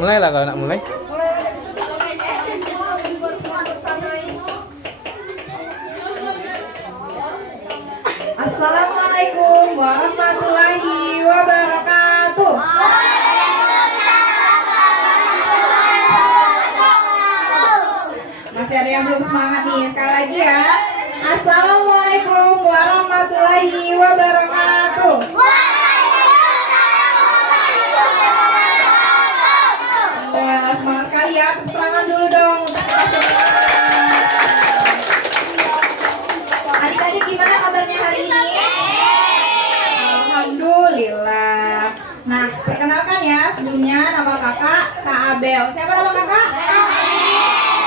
Mulailah kalau nak mulai. Assalamualaikum warahmatullahi wabarakatuh. Masih ada yang belum semangat nih, sekali lagi ya. Assalamualaikum warahmatullahi wabarakatuh. Wah, semangat sekali ya. Tepuk tangan dulu dong. Adik-adik gimana kabarnya hari ini? Alhamdulillah. Nah, perkenalkan ya, sebelumnya nama kakak Kak Abel. Siapa nama kakak?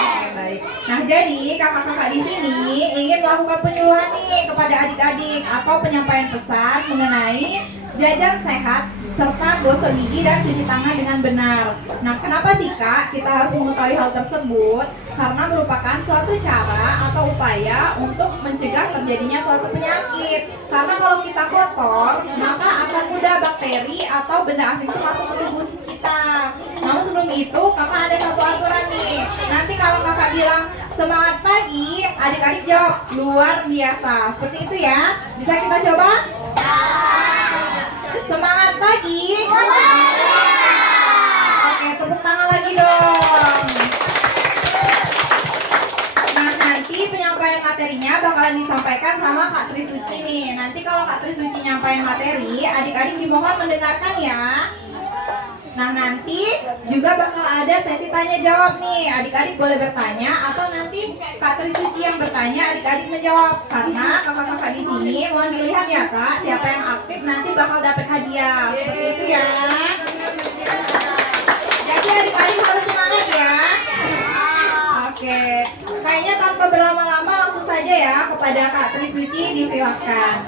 Oke, baik. Nah, jadi kakak-kakak di sini ingin melakukan penyuluhan nih kepada adik-adik atau penyampaian pesan mengenai jajan sehat serta gosok gigi dan cuci tangan dengan benar. Nah, kenapa sih Kak kita harus mengetahui hal tersebut? Karena merupakan suatu cara atau upaya untuk mencegah terjadinya suatu penyakit. Karena kalau kita kotor, maka akan mudah bakteri atau benda asing itu masuk ke tubuh kita. Namun sebelum itu, kakak ada satu aturan nih. Nanti kalau kakak bilang semangat pagi, adik-adik jawab luar biasa. Seperti itu ya. Bisa kita coba? Semangat pagi. Oke, tepuk tangan lagi dong. Nah, nanti penyampaian materinya bakalan disampaikan sama Kak Trisuci nih. Nanti kalau Kak Trisuci nyampaikan materi, adik-adik dimohon mendengarkan ya. Nah, nanti juga bakal ada sesi tanya jawab nih. Adik-adik boleh bertanya atau nanti Kak Trisuci yang bertanya, adik-adik menjawab. Karena kakak-kakak di sini mohon dilihat ya Kak, siapa yang aktif nanti bakal dapat hadiah. Seperti itu ya. Jadi adik-adik harus semangat ya. Oke, kayaknya tanpa berlama-lama langsung saja ya kepada Kak Trisuci, disilahkan.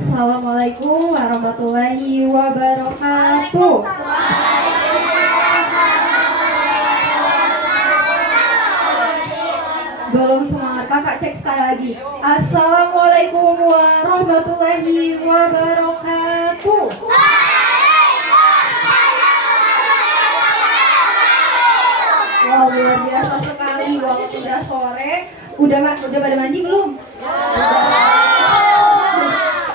Assalamualaikum warahmatullahi wabarakatuh. Belum semangat kakak, cek sekali lagi. Assalamualaikum warahmatullahi wabarakatuh. Wow, luar biasa sekali. Waktu udah sore. Udah pada mandi belum?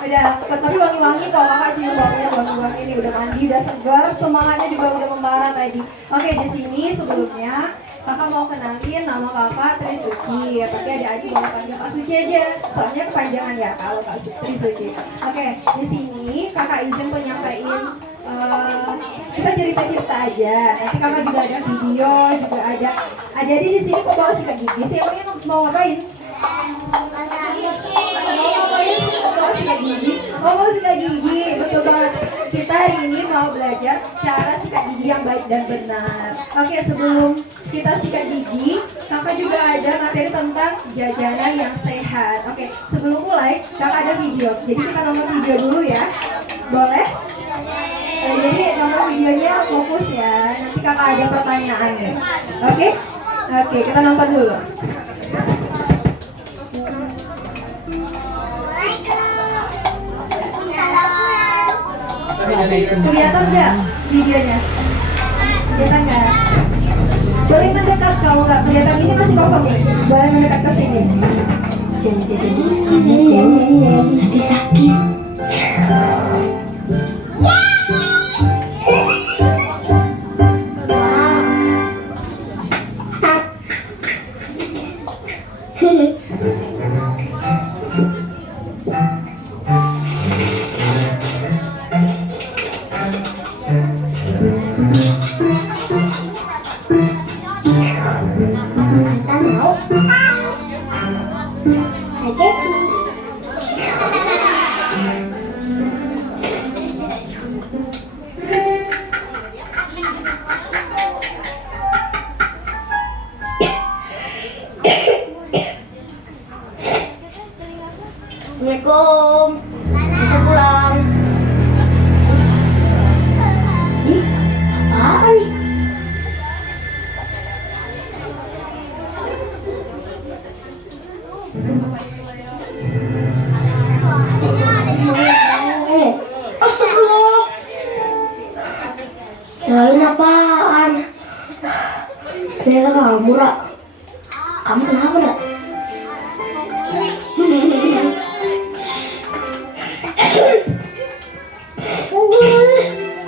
Udah, tapi wangi-wangi kok kakak cium baunya wangi-wangi nih, udah mandi, udah segar, semangatnya juga udah membara tadi. Oke, di sini sebelumnya kakak mau kenalin nama kakak Trisuci, tapi adik-adik boleh panggil Kak Suci aja, soalnya kepanjangan ya kalau Kak Trisuci. Oke, di sini kakak izin penyampaikan kita cerita-cerita aja. Nanti kakak juga ada video, juga ada. Adik-adik di sini kok bawa sikat gigi sih, emangnya mau ngapain? Mau sikat gigi, betul banget. Kita hari ini mau belajar cara sikat gigi yang baik dan benar. Oke, sebelum kita sikat gigi, kakak juga ada materi tentang jajanan yang sehat. Oke, sebelum mulai, kakak ada video. Jadi kita nonton video dulu ya. Boleh? Jadi nonton videonya fokus ya. Nanti kakak ada pertanyaannya. Oke? Oke, kita nonton dulu. Kelihatan nggak videonya? Kelihatan nggak? Boleh mendekat, kalau nggak kelihatan ini masih kosong nih. Boleh mendekat ke sini. Nanti sakit. Tahu? Spaghetti. Assalamualaikum. Bisa pulang. Ih, apa nih? Astagfirullah. Lain apaan? Ternyata kamu, Ra. Kamu kenapa, Ra?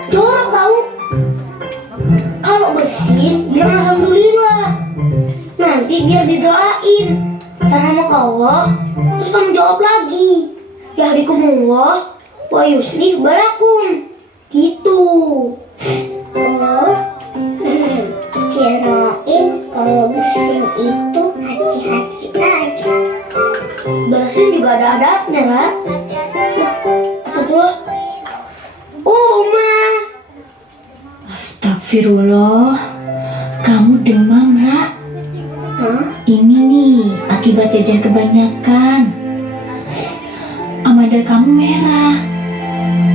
Jorok tahu. Kalau bersin, bilang alhamdulillah. Nanti biar didoain. Ya sama Allah, terus kamu jawab lagi. Yahdikumullah wa yuslih balakum. Gitu. Oh, kirain kalau bersin itu hati-hati aja. Bersin juga ada adabnya, lah. Astagfirullah. Uma. Astagfirullah, kamu demam, Ra? Hah? Ini nih akibat jajan kebanyakan. Amanda kamu merah.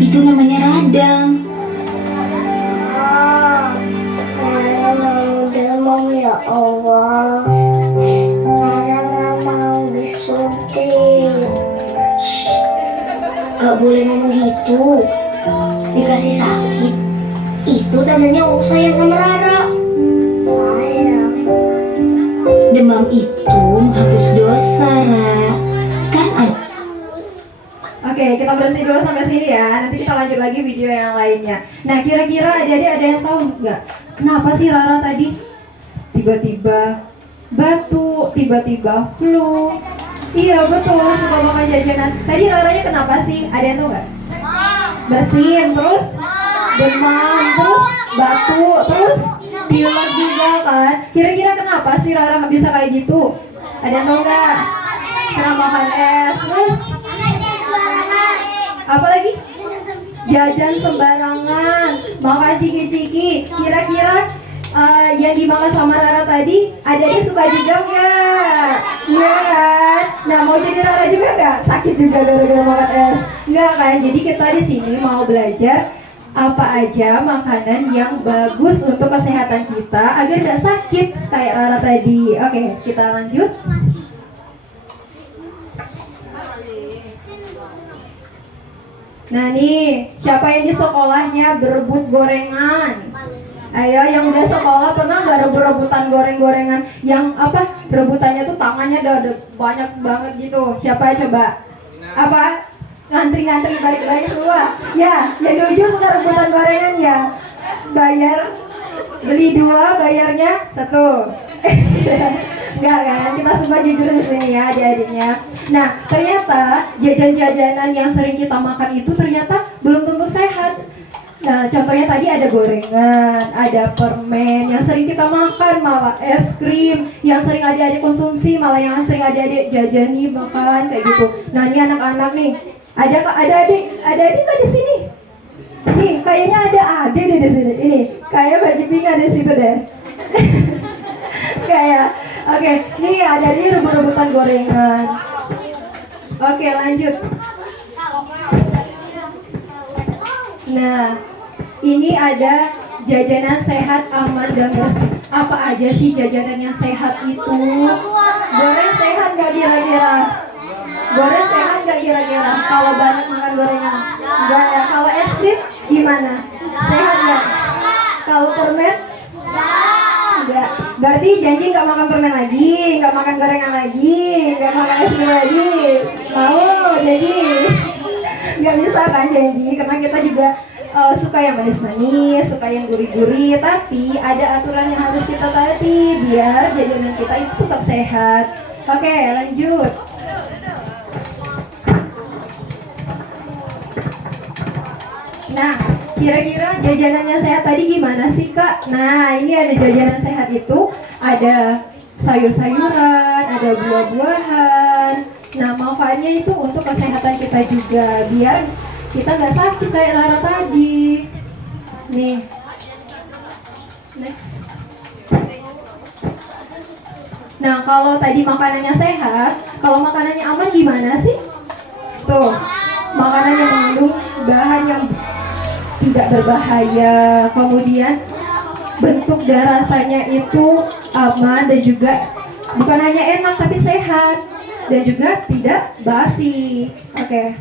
Itu namanya radang. Saya mau demam ya Allah. Saya nggak mau disuntik. Gak boleh ngomong gitu. Dikasih sakit. Itu namanya Allah sayang sama Rara. Sayang. Demam itu menghapus dosa, Ra. Kan ada. Oke, kita berhenti dulu sampai sini ya. Nanti kita lanjut lagi video yang lainnya. Nah, kira-kira adik-adik ada yang tahu nggak? Kenapa sih Rara tadi tiba-tiba batuk, tiba-tiba flu? Iya betul, suka makan jajanan. Tadi Raranya kenapa sih? Ada yang tahu nggak? Bersin, terus demam, terus batuk, terus pilek juga kan? Kira-kira kenapa sih Rara bisa kayak gitu? Ada yang tahu nggak? Karena makan es, terus apa lagi? Jajan sembarangan, makan ciki-ciki. Kira-kira yang dimakan sama Rara tadi, adanya suka juga nggak? Iya kan? Nah, mau jadi Rara juga nggak? Sakit juga gara-gara makan es? Nggak kan? Jadi kita di sini mau belajar apa aja makanan yang bagus untuk kesehatan kita agar nggak sakit kayak Rara tadi. Oke, kita lanjut. Nah nih, siapa yang di sekolahnya berebut gorengan? Ayo, yang udah sekolah pernah nggak rebut-rebutan goreng-gorengan? Yang apa? Rebutannya tuh tangannya udah banyak banget gitu. Siapa coba? Apa? Ngantri-ngantri balik-balik semua? Ya, yang di ujung suka rebutan gorengan ya? Bayar, beli 2, bayarnya 1. Enggak kan? Kita semua jujur di sini ya adik-adiknya. Nah, ternyata jajan-jajanan yang sering kita makan itu ternyata belum tentu sehat. Nah, contohnya tadi ada gorengan, ada permen yang sering kita makan, malah es krim yang sering adik-adik konsumsi, malah yang sering adik-adik jajani makan kayak gitu. Nah, ini anak-anak nih, ada adik nggak di sini? Nih, kayaknya ada adik deh di sini. Ini, kayak baju pink ada di situ deh. Kayak, oke, nih ada nih rebut-rebutan gorengan. Oke, lanjut. Nah, ini ada jajanan sehat, aman, dan bersih. Apa aja sih jajanan yang sehat itu? Goreng sehat gak kira-kira? Goreng sehat gak kira-kira? Kalau banyak makan gorengan? Enggak ya? Kalau es krim gimana? Sehat gak? Kalau permen? Enggak. Berarti janji nggak makan permen lagi, nggak makan gorengan lagi, nggak makan es krim lagi. Mau jadi? Nggak bisa kan janji, karena kita juga suka yang manis-manis, suka yang gurih-gurih, tapi ada aturan yang harus kita taati biar jajanan kita itu tetap sehat. Oke, lanjut. Nah, kira-kira jajanannya sehat tadi gimana sih Kak? Nah, ini ada jajanan sehat itu, ada sayur-sayuran, ada buah-buahan, kan. Nah, manfaatnya itu untuk kesehatan kita juga, biar kita nggak sakit kayak Lara tadi. Nih. Next. Nah, kalau tadi makanannya sehat, kalau makanannya aman gimana sih? Tuh, makanan yang mengandung bahan yang tidak berbahaya, kemudian bentuk dan rasanya itu aman dan juga bukan hanya enak tapi sehat dan juga tidak basi. Oke.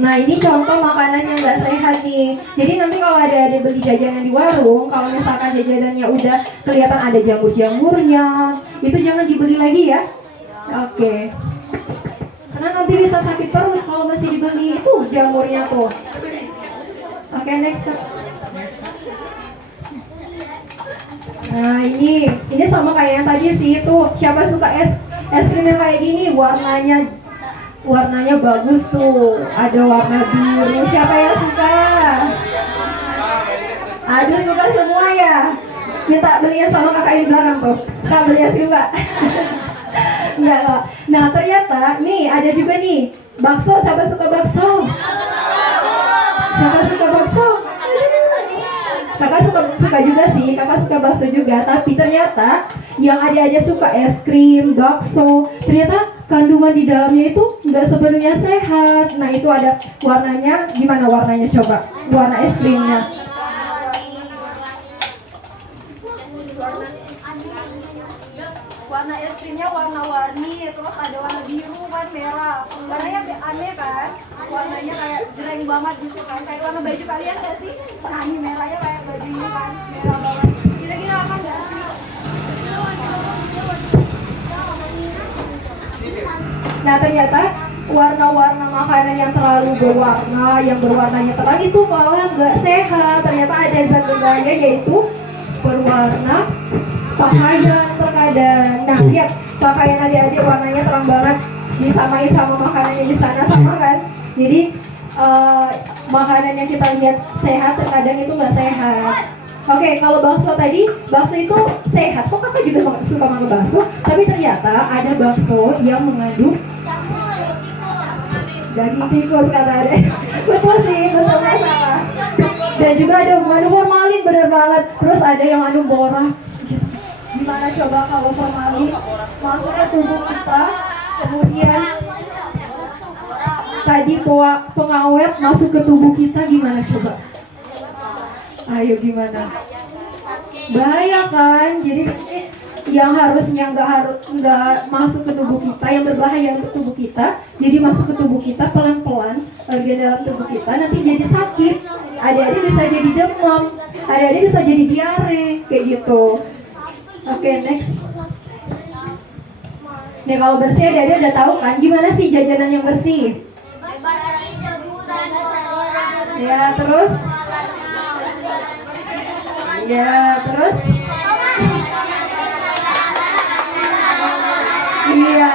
Nah, ini contoh makanan yang nggak sehat nih. Jadi nanti kalau ada beli jajanan di warung, kalau misalkan jajanannya udah kelihatan ada jamur-jamurnya, itu jangan dibeli lagi ya. Oke. Karena nanti bisa sakit perut kalau masih dibeli itu jamurnya tuh. Oke, next. Nah, ini sama kayak yang tadi sih itu. Siapa suka es krim yang kayak gini, warnanya bagus tuh, ada warna biru. Siapa yang suka? Aduh, suka semua ya. Minta beliin sama kakak di belakang tuh. Kak, beli es krim nggak? Enggak kok. Nah, ternyata nih ada juga nih bakso. Siapa suka bakso? Siapa suka bakso? Kakak suka juga sih, kakak suka bakso juga. Tapi ternyata yang adik-adik suka es krim, bakso, ternyata kandungan di dalamnya itu nggak sepenuhnya sehat. Nah, itu ada warnanya. Gimana warnanya coba? Warna es krimnya. Warna es krimnya warna-warni, terus ada warna biru kan, merah. Warnanya aneh kan? Warnanya kayak jreng banget gitu kan. Kayak warna baju kalian nggak sih? Nah, ini merahnya kayak baju ini kan, merah banget. Kira-kira apa nggak sih? Nah, ternyata warna-warna makanan yang terlalu berwarna, yang berwarnanya terang itu malah nggak sehat. Ternyata ada zat berbahaya yaitu berwarna pakaian terkadang. Nah, lihat pakaian adik-adik warnanya terang banget, disamain sama makanannya di sana sama kan. Jadi makanan yang kita lihat sehat terkadang itu nggak sehat. Oke, kalau bakso tadi, bakso itu sehat. Kok kakak juga suka makan bakso? Tapi ternyata ada bakso yang mengandung daging tikus kata adek. Betul sih, betul salah. Dan juga ada mengandung formalin, bener banget. Terus ada yang mengandung borax. Gimana coba kalau formalin masuk ke tubuh kita, kemudian tadi pengawet masuk ke tubuh kita, gimana coba? Ayo gimana? Bahaya kan? Jadi yang harusnya nggak masuk ke tubuh kita, yang berbahaya untuk tubuh kita, jadi masuk ke tubuh kita pelan-pelan, bagian dalam tubuh kita, nanti jadi sakit. Adik-adik bisa jadi demam, adik-adik bisa jadi diare, kayak gitu. Oke, next. Nih kalau bersih adik-adik udah tahu kan gimana sih jajanan yang bersih? Ya, terus? Ya, terus? Iya.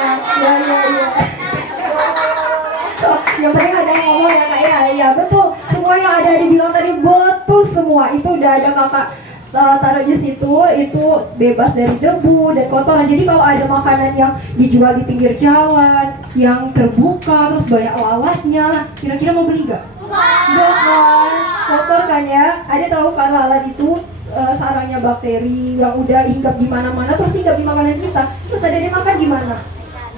Oh, yang penting ada yang ngomong ya kak ya. Iya betul. Semua yang ada dibilang tadi betul semua. Itu udah ada kakak taruh di situ. Itu bebas dari debu dan kotoran. Jadi kalau ada makanan yang dijual di pinggir jalan, yang terbuka terus banyak lalatnya, kira-kira mau beli nggak? Enggak kan? Kotor kan ya. Ada tahu kan lalat itu sarangnya bakteri yang udah hinggap di mana-mana terus hinggap di makanan kita. Terus ada yang makan gimana?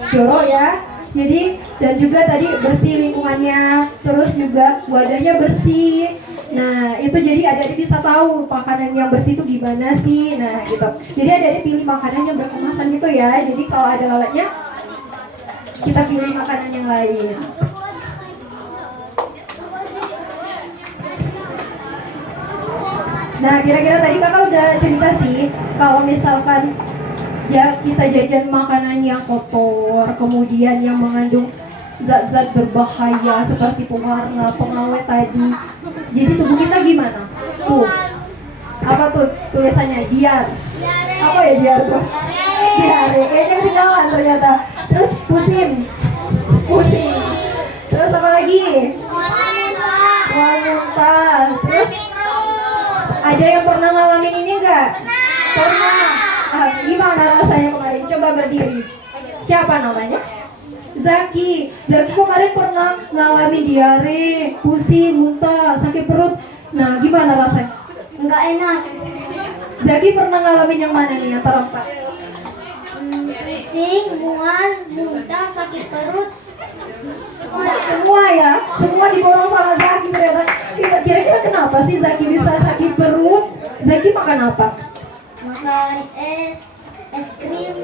Jorok ya. Jadi dan juga tadi bersih lingkungannya, terus juga wadahnya bersih. Nah, itu jadi adik-adik bisa tahu makanan yang bersih itu gimana sih. Nah, gitu. Jadi adik-adik pilih makanan yang berkemasan gitu ya. Jadi kalau ada lalatnya kita pilih makanan yang lain. Nah, kira-kira tadi kakak udah cerita sih, kalau misalkan ya kita jajan makanan yang kotor, kemudian yang mengandung zat-zat berbahaya seperti pewarna, pengawet tadi. Jadi tubuh kita gimana? Tuh, apa tuh tulisannya? Diar. Apa ya diar tuh? Diare. Kayaknya ketinggalan ternyata. Terus pusing. Terus apa lagi? Muntah. Terus ada yang pernah ngalamin ini enggak? Pernah. Gimana rasanya kemarin? Coba berdiri. Siapa namanya? Zaki. Zaki kemarin pernah ngalamin diare, pusing, muntah, sakit perut. Nah, gimana rasanya? Enggak enak. Zaki pernah ngalamin yang mana nih antara empat? Pusing, mual, muntah, sakit perut. Semua ya, semua diborong sama Zaki ternyata. Kira-kira kenapa sih Zaki bisa sakit perut? Zaki makan apa? Makan es krim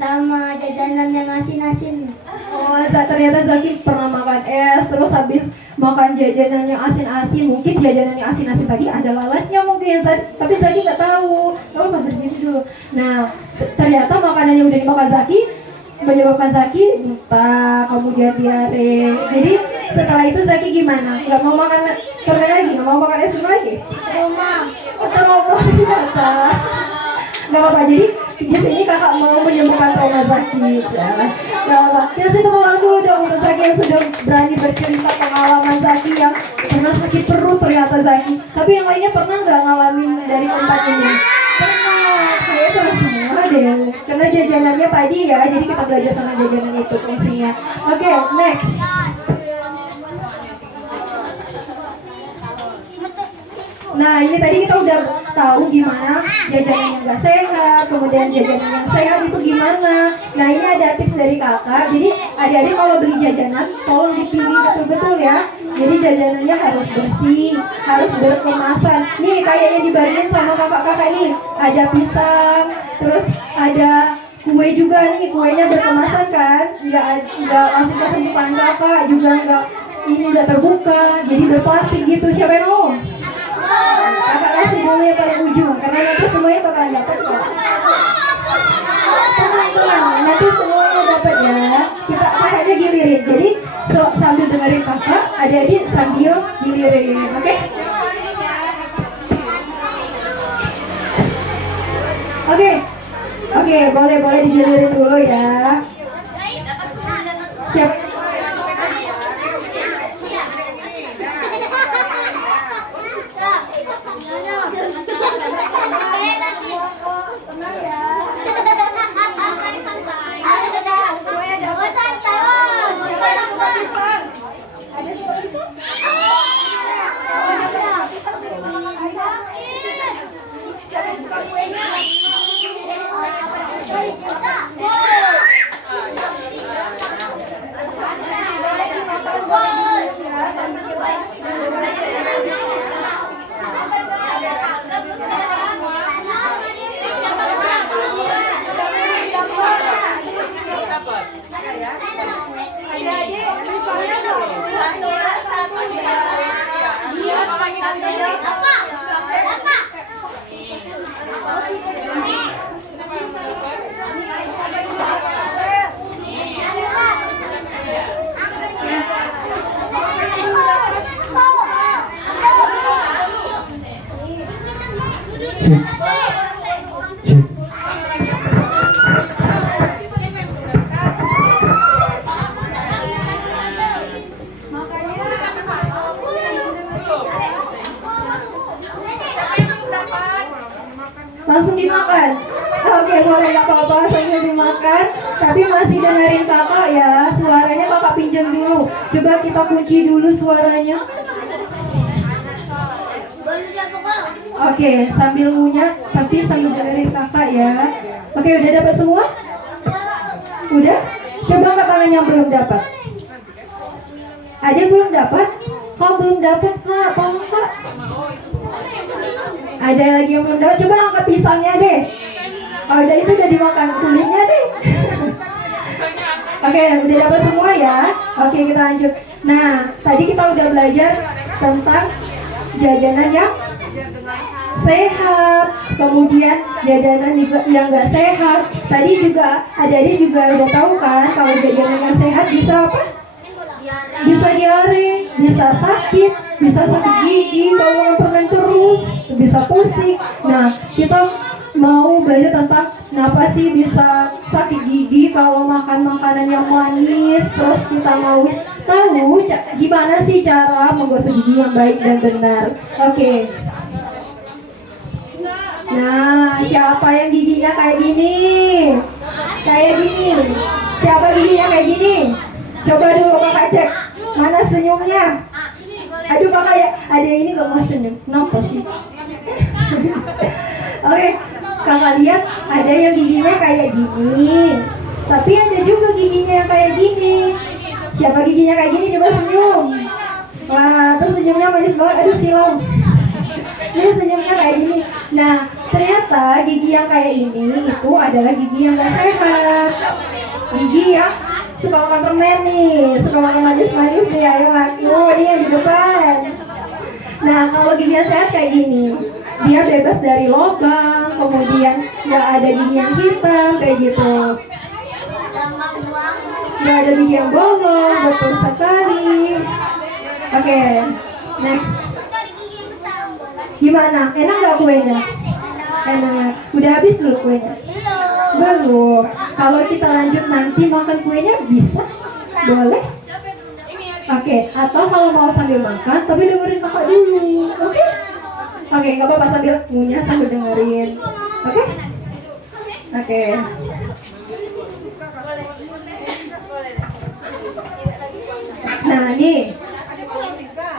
sama jajanan yang asin-asin. Oh, ternyata Zaki pernah makan es, terus habis makan jajanan yang asin-asin. Mungkin jajanan yang asin-asin tadi ada lalatnya mungkin, tapi Zaki nggak tahu. Oh, berdiri dulu. Nah, ternyata makanan yang udah dimakan Zaki menyebabkan Zaki muntah, kemudian diare. Jadi setelah itu Zaki gimana? Nggak mau makan permen lagi? Nggak mau makan es krim lagi? Rumah. Atau mau ternyata? Nggak apa-apa. Jadi di sini kakak mau menyembuhkan trauma Zaki. Ya, nggak apa. Kita sih orang dulu dong untuk Zaki yang sudah berani bercerita pengalaman Zaki yang pernah sakit perut ternyata Zaki. Tapi yang lainnya pernah nggak ngalamin dari tempat ini? Pernah. Saya pernah semua deh. Karena jajanannya tadi ya, jadi kita belajar tentang jajanan itu fungsinya. Oke, next. Nah, ini tadi kita udah tahu gimana jajanan yang nggak sehat, kemudian jajanan yang sehat itu gimana. Nah, ini ada tips dari kakak. Jadi adik-adik kalau beli jajanan, tolong dipilih betul-betul ya. Jadi jajanannya harus bersih, harus berkemasan. Nih kayaknya dibagiin sama kakak-kakak nih. Ada pisang, terus ada kue juga nih. Kuenya berkemasan kan? Nggak langsung kesentuhan kakak, juga nggak ini udah terbuka, jadi berplastik gitu. Siapa yang mau? Kakak kasih dulu yang paling ujung, karena nanti semuanya bakalan dapat kok. Tenang, nanti semuanya dapat ya. Kita kakaknya gilirin, jadi sambil dengerin kakak, adik-adik sambil gilirin, oke? Oke, boleh digilirin dulu ya. Siap. Langsung dimakan. Oke, boleh, nggak apa-apa, langsung dimakan. Tapi masih dengerin kakak ya. Suaranya kakak pinjam dulu. Coba kita kunci dulu suaranya. Oke, sambil ngunyah, tapi sambil dengerin kakak ya. Oke, udah dapat semua? Udah? Coba angkat tangan yang belum dapat. Ada yang belum dapat? Kok belum dapat kak? Tolong kak. Ada lagi yang belum dapat? Coba angkat pisangnya deh. Oh, udah itu udah dimakan kulitnya deh. Oke, udah dapat semua ya. Oke, kita lanjut. Nah, tadi kita udah belajar tentang jajanan yang sehat, kemudian jajanan juga yang nggak sehat. Tadi juga adik-adik juga udah tahu kan kalau jajanan yang sehat bisa apa? Bisa diare, bisa sakit gigi kalau makan permen terus, bisa pusing. Nah, kita mau belajar tentang kenapa sih bisa sakit gigi kalau makan makanan yang manis. Terus kita mau tahu gimana sih cara menggosok gigi yang baik dan benar. Oke. Nah, siapa yang giginya giginya kayak gini. Kayak gini. Siapa giginya kayak gini? Coba dulu kakak cek. Mana senyumnya? Aduh kakak ya, ada yang ini gak mau senyum. Kenapa sih? Oke, kakak lihat ada yang giginya kayak gini. Tapi ada juga giginya yang kayak gini. Siapa giginya kayak gini? Coba senyum. Wah, terus senyumnya manis banget. Aduh silau. Ini senyumnya kayak gini. Nah, ternyata gigi yang kayak ini itu adalah gigi yang gak sehat. Gigi yang suka makan permen nih, suka makan manis-manis nih. Ayo aku, ini yang di depan. Nah, kalau gigi yang sehat kayak gini, dia bebas dari lubang, kemudian gak ada gigi yang hitam kayak gitu. Gak ada gigi yang bolong, betul sekali. Oke, next. Gimana? Enak gak kuenya? Enak. Udah habis belum kuenya? Belum. Kalau kita lanjut nanti makan kuenya bisa? Boleh? Oke. Atau kalau mau sambil makan, tapi dengerin kakak dulu. Oke? Oke, nggak apa-apa sambil ngunyah sambil dengerin. Oke? Oke. Nah, nih.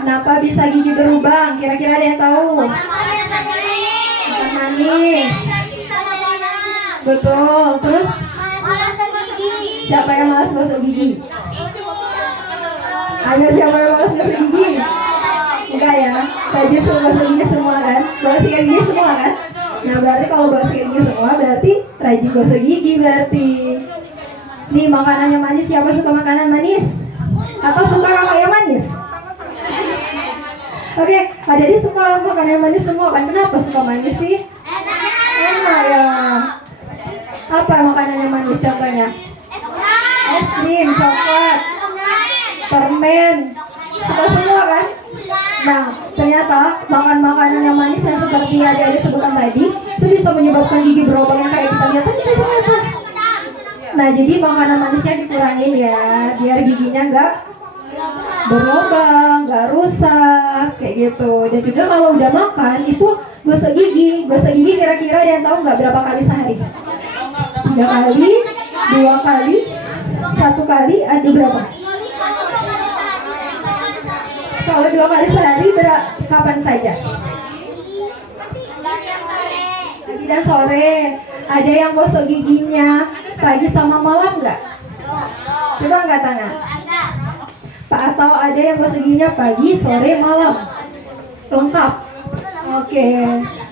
Kenapa bisa gigi berlubang? Kira-kira ada yang tahu? Makan manis. Betul. Terus siapa yang malas gosok gigi? Ada siapa yang malas gosok gigi? Enggak ya? Tadi suruh gosok gigi semua kan? Bersihkan gigi semua kan? Nah berarti kalau bersihkan gigi semua berarti rajin gosok gigi berarti. Nih makanan yang manis, siapa suka makanan manis? Atau suka kakak yang manis? Oke, adik suka makanan yang manis semua kan? Kenapa suka manis sih? Enak ya. Apa makanan yang manis contohnya? Es krim, coklat, permen, suka semua kan? Nah, ternyata makan makanan yang manis yang seperti adik-adik sebutkan tadi itu bisa menyebabkan gigi berlubang yang kayak kita lihat tadi ternyata. Nah, jadi makanan manisnya dikurangin ya, biar giginya nggak berlubang, nggak rusak, kayak gitu. Dan juga kalau udah makan itu gosok gigi kira-kira ada yang tahu nggak berapa kali sehari? 3 kali, 2 kali, 1 kali, ada berapa? Kalau 2 kali sehari kapan saja? Pagi dan sore. Ada yang gosok giginya pagi sama malam nggak? Coba angkat tangan. Pak, atau ada yang gosok giginya pagi, sore, malam? Lengkap. Oke,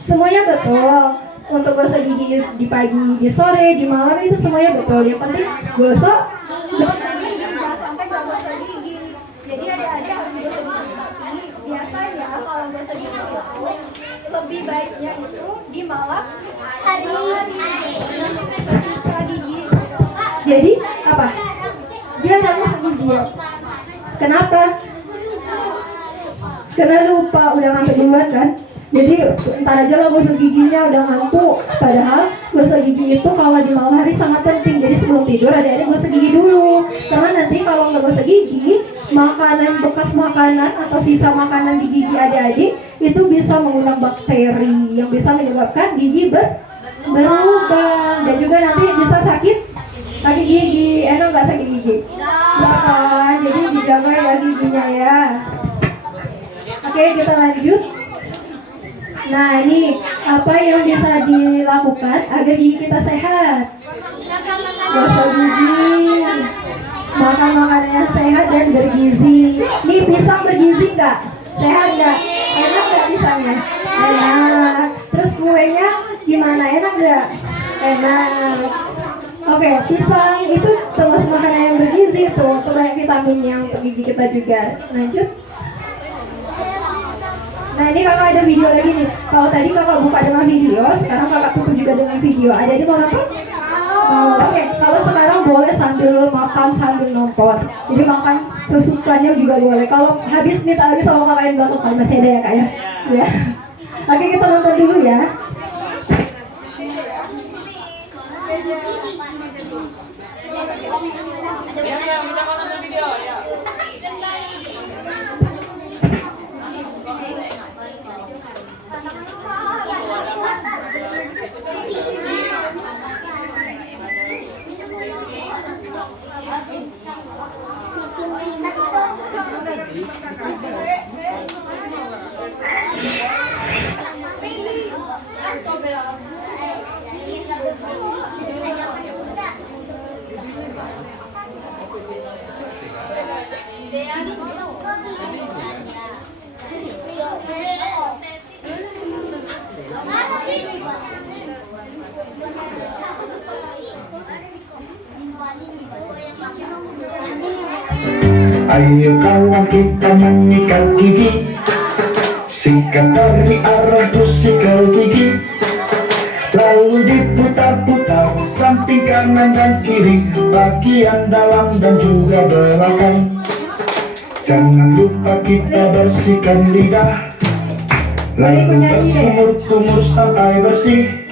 semuanya betul. Untuk gosok gigi di pagi, di sore, di malam itu semuanya betul. Yang penting gosok gigi, jangan sampai nggak gosok gigi. Jadi adik-adik harus gosok gigi. Tapi biasanya kalau gosok gigi itu lebih baiknya itu di malam hari. Gigi. Jadi apa? Dia harus gigi. Kenapa? Karena lupa udah ngantuk duluan kan. Jadi ntar aja lah gosok giginya udah ngantuk. Padahal gosok gigi itu kalau di malam hari sangat penting. Jadi sebelum tidur adik-adik gosok gigi dulu. Karena nanti kalau nggak gosok gigi, makanan bekas makanan atau sisa makanan di gigi adik-adik itu bisa mengundang bakteri yang bisa menyebabkan gigi berlubang dan juga nanti bisa sakit gigi. Enak nggak sakit gigi? Ya kan? Jadi dijaga ya giginya ya. Oke, kita lanjut. Nah, ini apa yang bisa dilakukan agar gigi kita sehat? Gosok gigi, makan makanan yang sehat dan bergizi. Nih pisang bergizi nggak? Sehat nggak? Enak nggak pisangnya? Enak. Terus kuenya gimana? Enak nggak? Enak. Oke, pisang itu termasuk makanan yang bergizi tuh, untuk banyak vitaminnya untuk gigi kita juga. Lanjut. Nah ini kakak ada video lagi nih. Kalau tadi kakak buka dengan video, sekarang kakak tutup juga dengan video. Ada di mau nonton? Oke. Kalau sekarang boleh sambil makan sambil nonton. Jadi makan sesukanya juga boleh. Kalau habis minta lagi sama kakak yang belakang, kalau masih ada ya kak ya. Ya. Oke, kita nonton dulu ya. Ayo kawan kita menyikat gigi, sikat dari arah sikat gigi, lalu diputar-putar samping kanan dan kiri, bagian dalam dan juga belakang. Jangan lupa kita bersihkan lidah, lalu berkumur-kumur sampai bersih.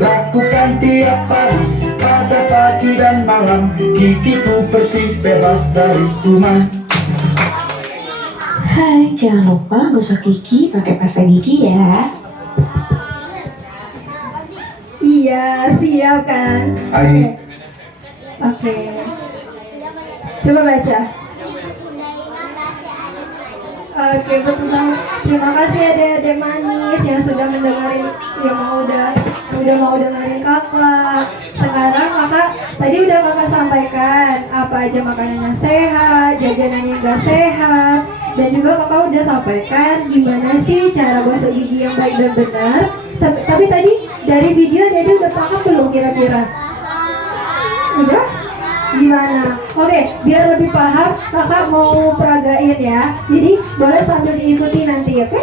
Lakukan tiap hari, pada pagi dan malam, gigiku bersih bebas dari kuman. Hai, jangan lupa gosok gigi pakai pasta gigi ya. Iya, siap kan? Ayo. Oke. Coba baca. Oke, betul. Terima kasih adik-adik manis yang sudah mendengarin, yang mau dengerin kakak. Sekarang kakak tadi udah kakak sampaikan apa aja makanan yang sehat, jajanan yang gak sehat, dan juga kakak udah sampaikan gimana sih cara gosok gigi yang baik dan benar. Tapi tadi dari video jadi udah paham belum kira-kira? Udah? Gimana? Oke, biar lebih paham kakak mau peragain ya. Jadi boleh sambil diikuti nanti, oke?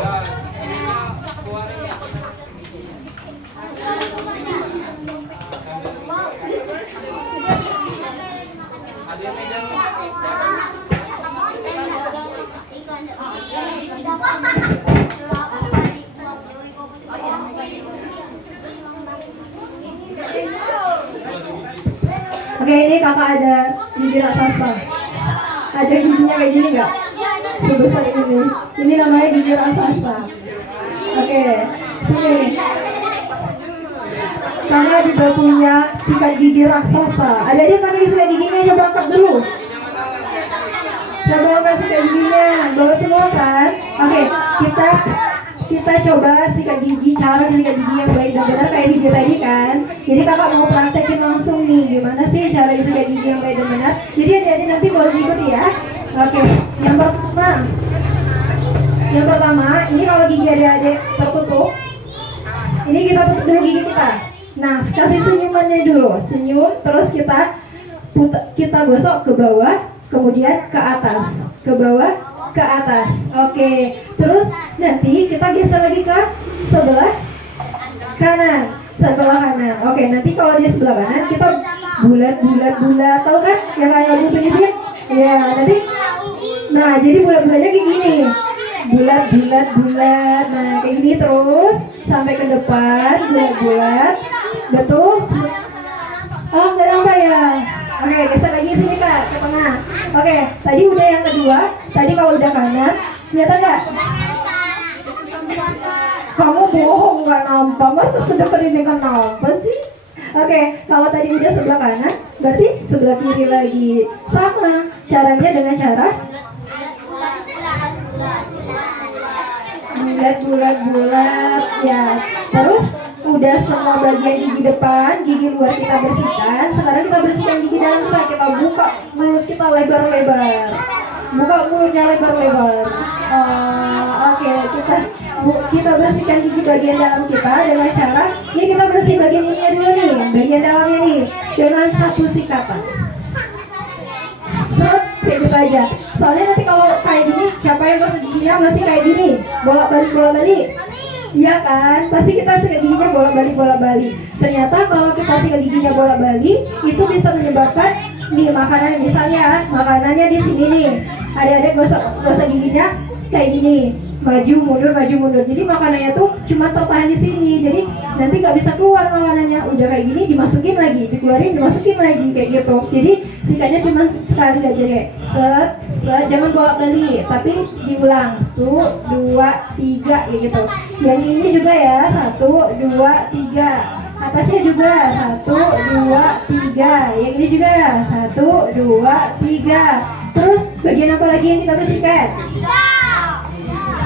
Oke, ini kakak ada gigi raksasa. Ada giginya kayak gini nggak? Sebesar ini. Ini namanya gigi raksasa. Oke, sini. Kakak juga punya sikat gigi raksasa. Ada dia pakai sikat giginya, coba angkat dulu. Coba angkat sikat giginya, bawa semua kan? Oke, kita coba sikat gigi, cara sikat gigi yang baik dan benar kayak video tadi kan. Jadi kakak mau praktekin langsung nih gimana sih cara sikat gigi yang baik dan benar. Jadi adik-adik nanti boleh ikuti ya. Oke, yang pertama ini kalau gigi adik-adik tertutup, ini kita tutup dulu gigi kita. Nah, kasih senyumannya dulu, senyum, terus kita gosok ke bawah, kemudian ke atas, ke bawah, ke atas. Oke, terus nanti kita geser lagi ke sebelah kanan, Oke, nanti kalau di sebelah kanan kita bulat, tahu kan? Yang kayak di penyidik? Ya, nanti. Nah, jadi bulat-bulatnya kayak gini, bulat. Nah, kayak gini terus sampai ke depan, bulat. Betul? Oh, nggak nampak ya? Oke, geser lagi sini kak, ke tengah. Oke, tadi udah yang kedua. Tadi kalau udah kanan, kelihatan nggak? Kamu bohong, nggak nampak. Masa sedekat ini nggak nampak sih? Oke, kalau tadi udah sebelah kanan, berarti sebelah kiri lagi. Sama, caranya dengan cara bulat, ya. Terus udah semua bagian gigi depan, gigi luar kita bersihkan. Sekarang kita bersihkan gigi dalam kita buka mulut kita lebar-lebar. Buka mulutnya lebar-lebar. Oke, kita bersihkan gigi bagian dalam kita dengan cara ini kita bersih bagian ininya dulu nih, bagian dalamnya nih dengan satu sikatan. Kayak gitu aja. Soalnya nanti kalau kayak gini, siapa yang gosok giginya masih kayak gini, bolak-balik. Iya kan? Pasti kita sikat giginya bolak-balik. Ternyata kalau kita sikat giginya bolak-balik, itu bisa menyebabkan nih makanan, misalnya makanannya di sini nih. Adik-adik gosok giginya kayak gini, maju mundur. Jadi makanannya tuh cuma tertahan di sini. Jadi nanti nggak bisa keluar makanannya. Udah kayak gini dimasukin lagi, dikeluarin, dimasukin lagi kayak gitu. Jadi sikatnya cuma sekali aja deh. Jangan bolak-balik, tapi diulang. 1, 2, 3 ya gitu. Yang ini juga ya, 1, 2, 3. Atasnya juga 1, 2, 3. Yang ini juga 1, 2, 3. Terus bagian apa lagi yang kita bersihkan?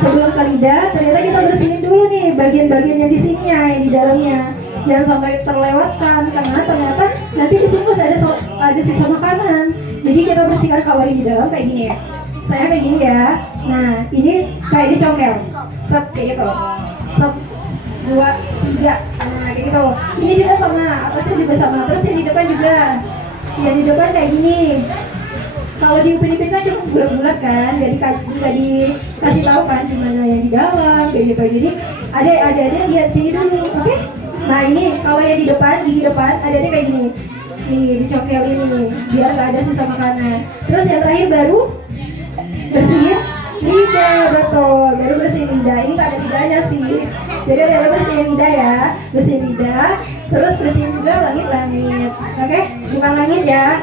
Sebelum ke lidah, ternyata kita bersihin dulu nih bagian-bagiannya di sini ya, yang di dalamnya. Jangan sampai terlewatkan karena ternyata nanti di sini masih ada sisa makanan. Jadi kita bersihkan kalau di dalam kayak gini ya. Saya kayak gini ya. Nah, ini kayak dicongkel. Set kayak gitu. Set. 2, 3. Nah, kayak gitu. Ini juga sama, atasnya juga sama. Terus yang di depan juga. Yang di depan kayak gini. Kalau di Upin Ipin kan cuma bulat-bulat kan, jadi nggak dikasih tahu kan gimana yang di dalam kayak gitu. Jadi ada lihat sini dulu, oke? Nah ini kalau yang di depan, gigi depan, ada kayak gini. Nih dicokel ini, biar nggak ada sisa makanan. Terus yang terakhir baru bersihin lidah, betul. Baru bersihin lidah. Ini nggak ada lidahnya sih. Jadi ada bersihin lidah ya, bersihin lidah. Terus bersihin juga langit-langit, oke? Bukan langit ya.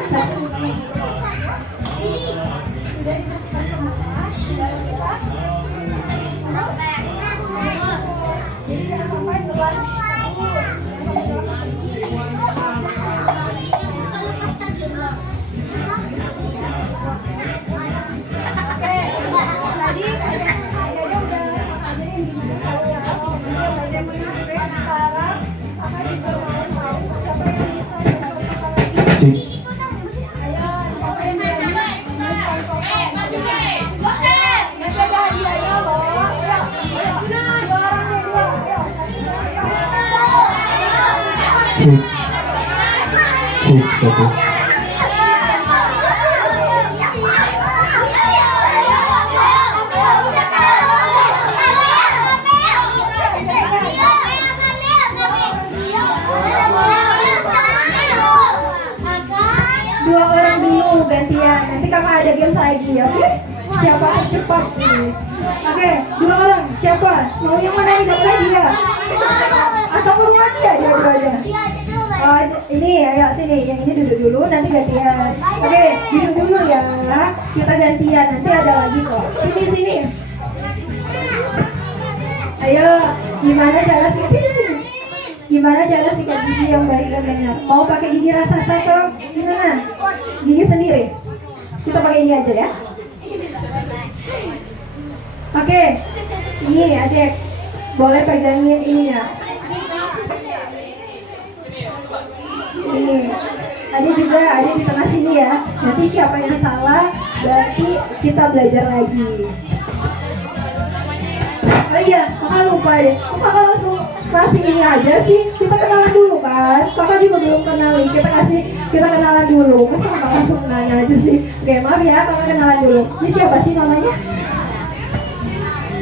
Dua orang dulu gantian. Nanti kakak ada games lagi, oke? Siapa yang cepat sih? Oke, 2 orang. Siapa? Mau yang mana nih? Kakak dia? Atau ke rumah dia aja? Oh, ini ya, sini. Yang ini duduk dulu, nanti gantian. Oke, duduk dulu ya. Kita gantian, nanti ada lagi kok. Sini. Ayo, gimana cara sikat gigi yang baik dan benar? Mau pakai gigi raksasa atau gimana? Gigi sendiri? Kita pakai ini aja ya. Oke, ini adek, boleh pegangin ini ya. Ini, adek juga, adek di tengah sini ya. Nanti siapa yang salah, berarti kita belajar lagi. Oh iya, kakak lupa deh. Kakak langsung kasih ini aja sih. Kita kenalan dulu kan. Kakak juga belum kenalin. Kita kenalan dulu. Masa kakak langsung nanya aja sih. Oke, maaf ya, kakak kenalan dulu. Ini siapa sih namanya?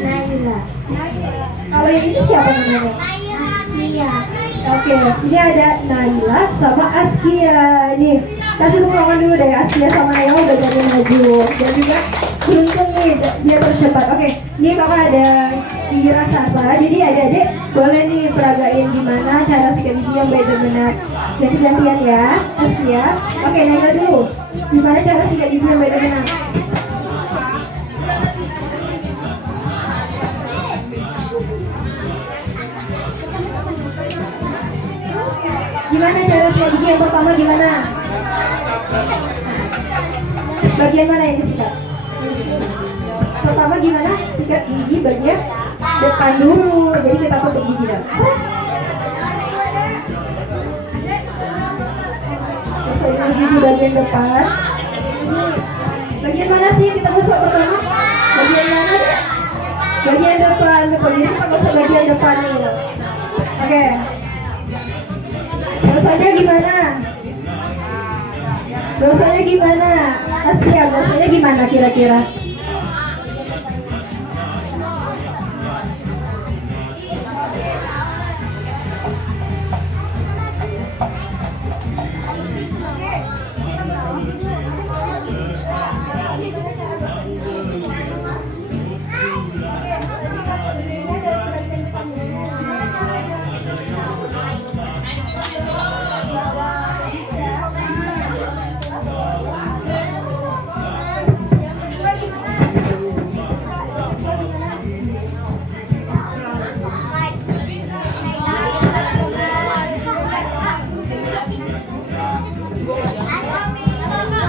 Naila. Kalau yang ini siapa namanya? Iya. Oke, ini ada Naila sama Askia. Ini kasih tepuk tangan dulu deh. Askia sama Naila udah jadi maju. Dan juga beruntung nih dia tercepat. Oke, ini kakak ada gigi raksasa. Jadi adik-adik boleh nih peragain gimana cara sikat gigi yang baik dan benar. Jadi gantian ya, Askia. Oke, Naila dulu. Gimana cara sikat gigi yang baik dan benar? Gimana cara sikat gigi yang pertama gimana? Bagian mana yang disikat? Pertama gimana? Sikat gigi bagian depan dulu. Jadi kita tutup gigi dah. Gosok gigi bagian depan. Bagian mana sih kita gosok pertama? Bagian mana? Bagian depan. Jadi kita gosok bagian depan nih. Oke. Gosoknya gimana? Gosoknya gimana? Askia, gosoknya gimana kira-kira?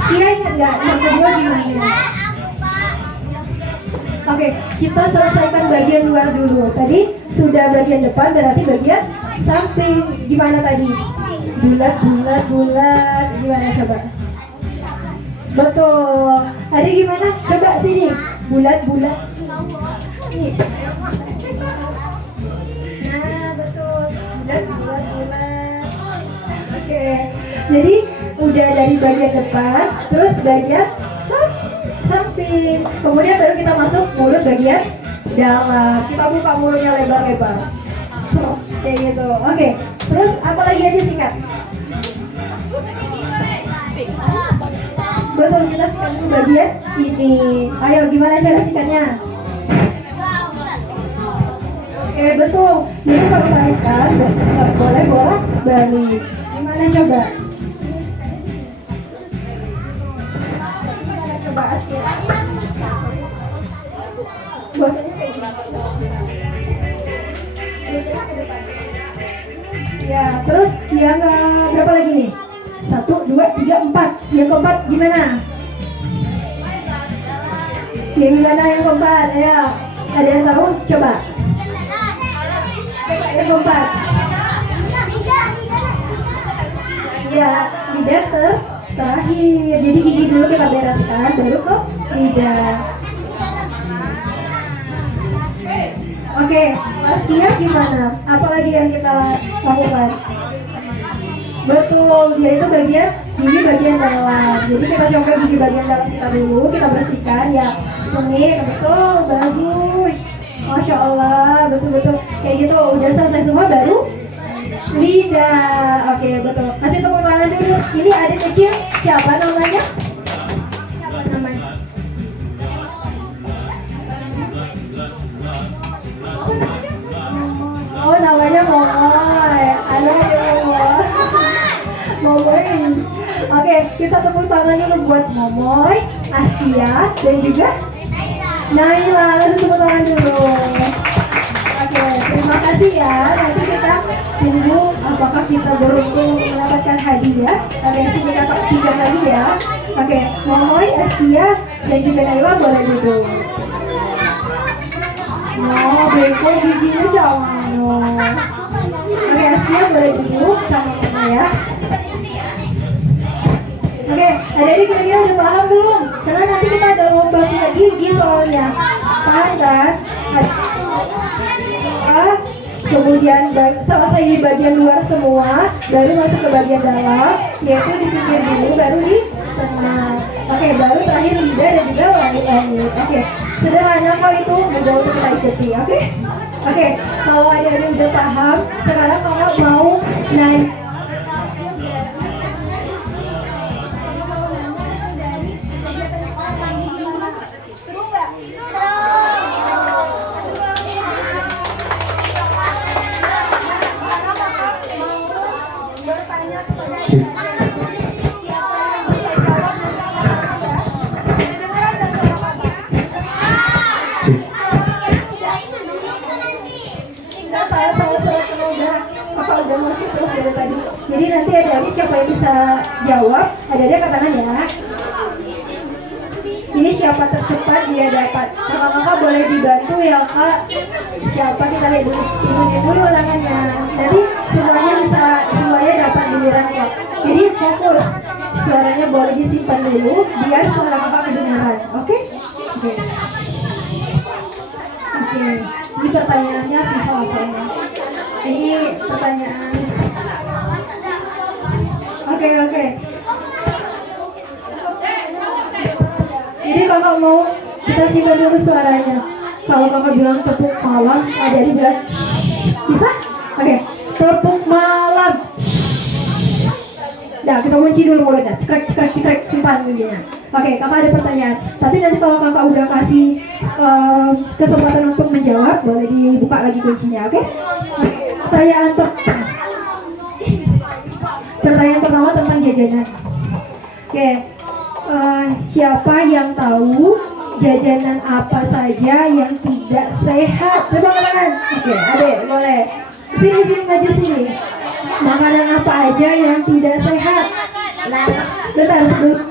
Kira ingat nggak yang kedua gimana? Oke, kita selesaikan bagian luar dulu. Tadi sudah bagian depan, berarti bagian samping. Gimana tadi? Bulat. Gimana coba? Betul. Tadi gimana? Coba sini. Bulat. Nih. Nah, Relax. Oke, jadi udah dari bagian depan, terus bagian samping. Kemudian baru kita masuk mulut bagian dalam. Kita buka mulutnya lebar-lebar. Kayak gitu. Oke, terus apa lagi aja singkat? Betul, kita sikat dulu bagian ini. Ayo, gimana cara sikatnya? Oke, betul. Jadi selalu tarik, nggak boleh bolak-balik. Gimana coba? Coba Askia. Bosannya kayak gini. Bosannya ke depan. Ya, terus yang berapa lagi nih? 1, 2, 3, 4. Yang keempat gimana? Yang gimana yang keempat? Ayo, ada yang tahu? Coba. Yang keempat. Ya, lidah terakhir. Jadi gigi dulu kita bereskan, baru ke lidah. Oke, Askia gimana? Apalagi yang kita lakukan? Betul, dia itu bagian gigi bagian dalam. Jadi kita coba gigi bagian dalam kita dulu, kita bersihkan ya. Ini betul, bagus. Masya Allah, betul-betul kayak gitu. Udah selesai semua baru lidah. Oke, betul. Kasih tepuk tangan dulu. Ini adik kecil, siapa namanya? Siapa namanya? Oh, namanya Momoy. Halo, Momoy. Momoy. Oke, kita tepuk tangan dulu buat Momoy, Askia, dan juga Naila. Tepuk tangan dulu. Oke, terima kasih ya. Nanti kita tunggu apakah kita beruntung mendapatkan hadiah. Oke, kita dapat 3 hadiah. Oke, Momoy, Askia, dan juga Naila boleh duduk. No, beko giginya jangan. Oke, Askia boleh duduk sama Mama ya. Oke, adik-adik kira-kira udah paham belum? Karena nanti kita ada lomba sikat gigi soalnya. Paham kan? Kemudian selesai di bagian luar semua, baru masuk ke bagian dalam, yaitu di pinggir dulu, baru di tengah. Oke, baru terakhir lidah dan juga langit-langit. Oke, sederhana kok itu, mudah untuk kita ikuti. Oke, kalau adik-adik udah paham, sekarang kalau mau naik. Seru nggak? Bertanya kepada siapa yang bisa jawab dan sama ya. Kedengeran dan suara Papa. Enggak, saya udah Papa udah masuk terus dari tadi. Jadi nanti adik-adik siapa yang bisa jawab, adik-adik angkat tangan ya. Ini siapa tercepat dia dapat. Kakak-kakak boleh dibantu ya kak. Siapa kita lihat dulu ulangannya. Jadi semuanya dapat giliran kak. Jadi fokus. Suaranya boleh disimpan dulu biar suara kakak kedengaran. Oke? Ini pertanyaannya susah soalnya. Ini pertanyaan. Oke. Jadi kakak mau kita simpan dulu suaranya. Kalau kakak bilang tepuk malam, ada di bilang bisa? Oke, tepuk malam. Nah, kita kunci dulu mulutnya. Cekrek, simpan bunyinya. Oke, kakak ada pertanyaan. Tapi nanti kalau kakak udah kasih kesempatan untuk menjawab, boleh dibuka lagi kuncinya, oke? Pertanyaan pertama tentang jajanan. Oke. Siapa yang tahu jajanan apa saja yang tidak sehat? Coba tangan. Oke, adek boleh. Sini maju sini. Makanan apa aja yang tidak sehat? Bentar sebelum.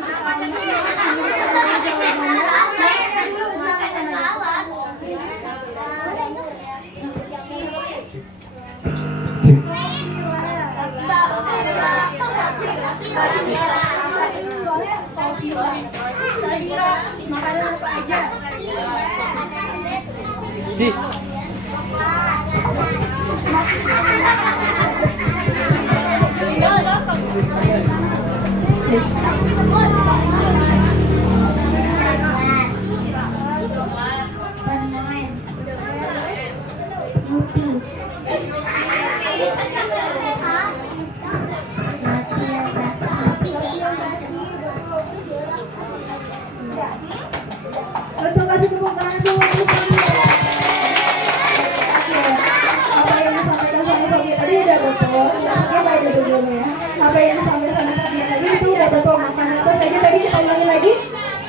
Makanan apa aja?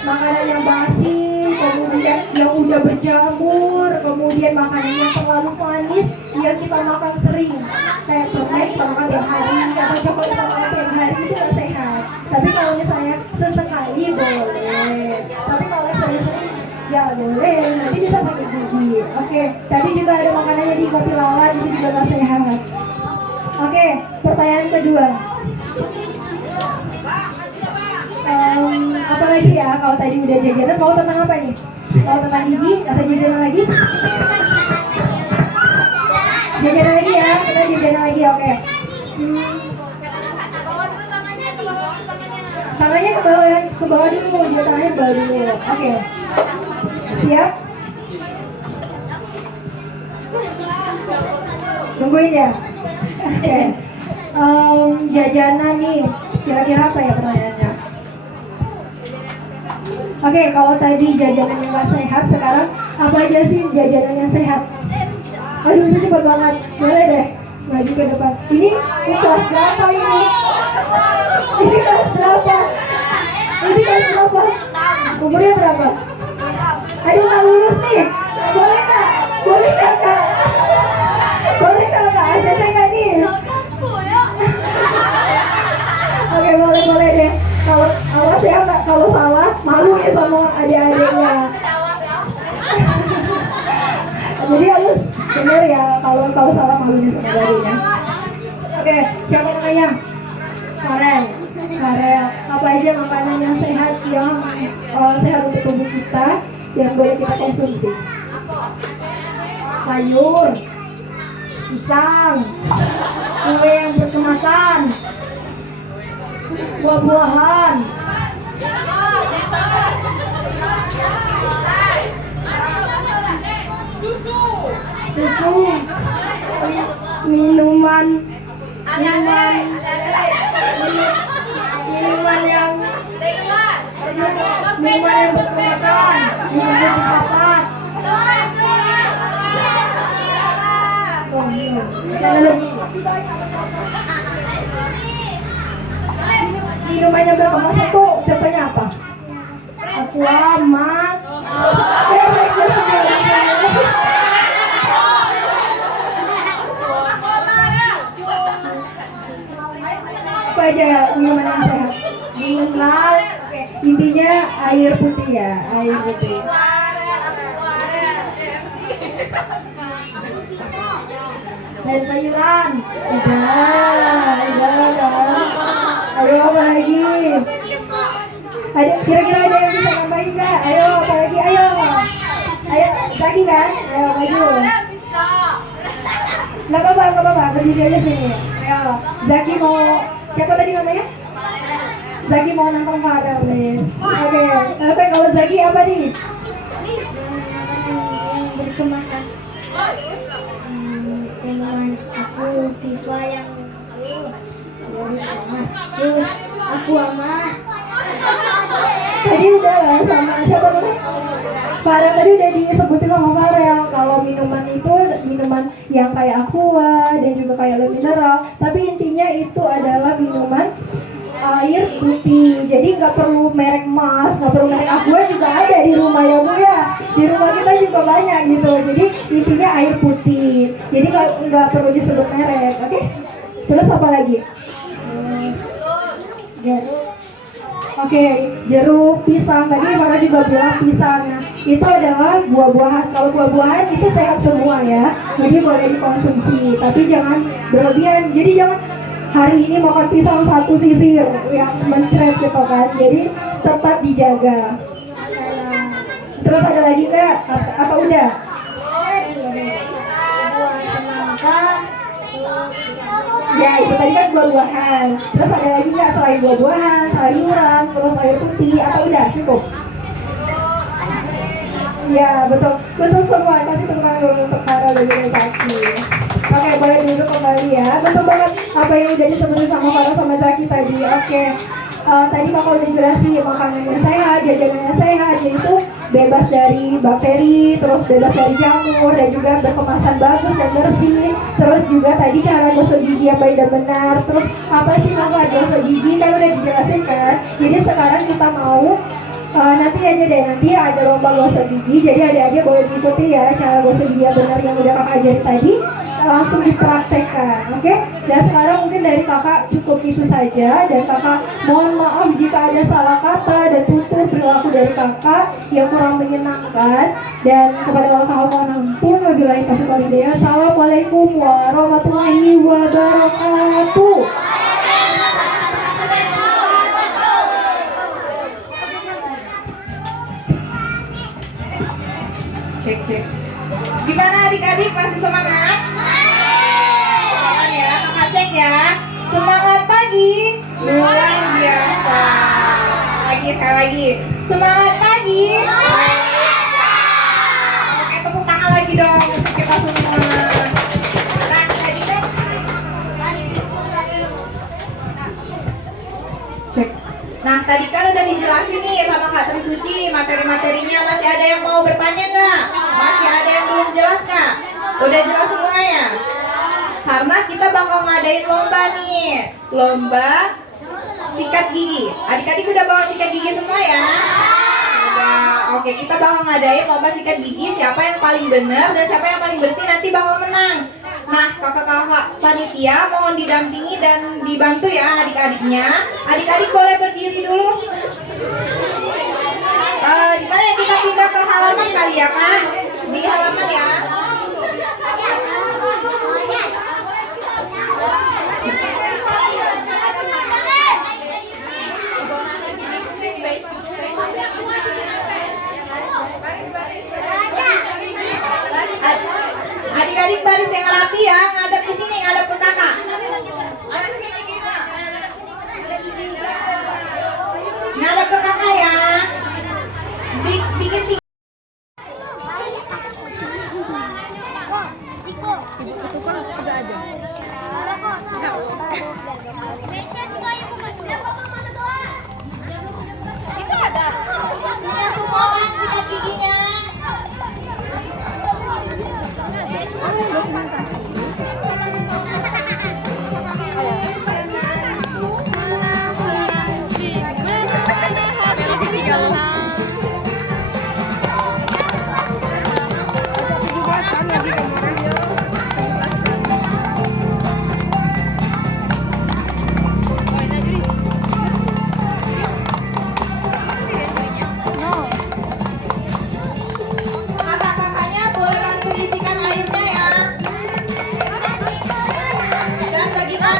makanan yang basi, kemudian yang udah berjamur, kemudian makanan yang terlalu manis yang kita makan sering. Kayak permen kita makan tiap hari, atau coklat kita makan tiap hari, itu nggak sehat. Tapi kalau misalnya sesekali boleh. Tapi kalau sering-sering ya boleh, nanti bisa sakit gigi. Oke, tadi juga ada makanannya di kopi lalat, itu juga nggak sehat. Oke, pertanyaan kedua. Apa lagi ya? Kalau tadi udah jajanan, mau tentang apa nih? Mau tentang gigi atau jajanan lagi? Jajanan lagi ya, kita jajanan lagi, oke. Tangannya ke bawah dulu, juga tangannya ke bawah dulu. Oke. Siap? Nungguin ya? Oke. Jajanan nih, kira-kira apa ya pertanyaannya? Oke, kalau tadi jajanan yang gak sehat, sekarang apa aja sih jajanan yang sehat? Aduh, ini cepat banget. Boleh deh, maju ke depan. Ini kelas berapa ini? Ini kelas berapa? Ini kelas berapa? Umurnya berapa? Aduh, nggak lulus nih. Boleh nggak? Boleh nggak, Kak? Boleh nggak, Kak? ACC nggak nih? Oke, boleh deh. Kalau awas ya, Kak, kalau salah malu ya sama adik-adiknya. Jadi harus benar ya, kalau salah malunya sama adik-adiknya. Oke, siapa namanya? Karel. Apa aja makanan yang sehat sehat untuk tubuh kita yang boleh kita konsumsi? Sayur, pisang, kue yang berkemasan, buah-buahan, susu, minuman yang berkemasan, minuman papat. Minumannya berkemasan tuh contohnya apa? Aqua, Mas. Apa aja minuman yang sehat? Mineral. Intinya air putih ya, air putih. Dan sayuran. Udah. Ayo apa lagi? Ada kira-kira ada yang bisa nambahin nggak? Ayo apa lagi? Ayo lagi kan? Ayo maju. Nggak apa-apa, berdiri aja sini. Ayo, Zaki mau siapa tadi namanya? Zaki mau nonton Farel nih. Oke, kalau Zaki apa nih? Yang berkemasan. Dengan aku siswa yang aku amas. Tadi udah lah sama siapa tuh? Farel tadi udah disebutin sama Farel kalau minuman itu minuman yang kayak aqua dan juga kayak le mineral, tapi intinya itu adalah minuman air putih. Jadi nggak perlu merek Mas, nggak perlu merek aqua, juga ada di rumah ya Bu ya. Di rumah kita juga banyak gitu. Jadi intinya air putih. Jadi nggak perlu disebut merek, oke? Terus apa lagi? Jeruk. Oke, jeruk, pisang. Tadi Farah juga bilang pisang. Nah, itu adalah buah-buahan. Kalau buah-buahan itu sehat semua ya. Jadi boleh dikonsumsi, tapi jangan berlebihan. Jadi jangan hari ini makan pisang satu sisir yang mencret gitu kan. Jadi tetap dijaga. Terus ada lagi nggak? Apa udah? Buah semangka. Ya itu tadi kan buah-buahan. Terus ada lagi nggak selain buah-buahan, sayuran, terus air putih, atau udah cukup? Ya betul semua. Kasih tepuk tangan dulu untuk Farel dan juga Zaki. Oke, boleh duduk kembali ya. Betul banget apa yang udah disebutin sama Farel sama Zaki tadi. Oke. Tadi Kakak udah jelasin makanan yang sehat, jajanan yang sehat, yaitu bebas dari bakteri, terus bebas dari jamur, dan juga berkemasan bagus dan bersih. Terus juga tadi cara gosok gigi yang baik dan benar. Terus apa sih manfaat gosok gigi? Kan udah dijelasin kan. Jadi sekarang kita mau Nanti aja deh, nanti ada lomba gosok gigi. Jadi adik-adik boleh diikuti ya cara gosok gigi yang benar yang udah kakak ajarin tadi. Langsung dipraktekkan, oke? Dan sekarang mungkin dari kakak cukup itu saja. Dan kakak mohon maaf jika ada salah kata dan tutur perilaku dari kakak yang kurang menyenangkan. Dan kepada Allah Taala mohon ampun. Wabillahi taufiq wal hidayah. Assalamualaikum warahmatullahi wabarakatuh. Cek. Gimana adik-adik, masih semangat? Semangat ya, kakak cek ya. Semangat pagi, luar biasa. Sekali lagi. Semangat pagi, luar biasa. Oke, tepuk tangan lagi dong untuk kita semua. Nah, tadi kan cek. Nah, tadi kan udah dijelasin nih sama Kak Trisuci materi-materinya. Masih ada yang mau bertanya nggak? Masih ada yang belum jelas nggak? Udah jelas semua ya? Karena kita bakal ngadain lomba nih. Lomba sikat gigi. Adik-adik udah bawa sikat gigi semua ya? Udah. Oke, kita bakal ngadain lomba sikat gigi. Siapa yang paling benar dan siapa yang paling bersih nanti bakal menang. Nah, kakak-kakak panitia mohon didampingi dan dibantu ya adik-adiknya. Adik-adik boleh berdiri dulu. Di mana ya, kita pindah ke halaman kali ya Kak? Di halaman ya. Adik-adik baris yang rapi ya, ngadep ke sini, ngadep ke kakak. Ngadep ke kakak ya. Bikin tiga. Punya semua kan sikat giginya. Kakak-kakaknya boleh bantu isikan airnya ya. Dan bagikan.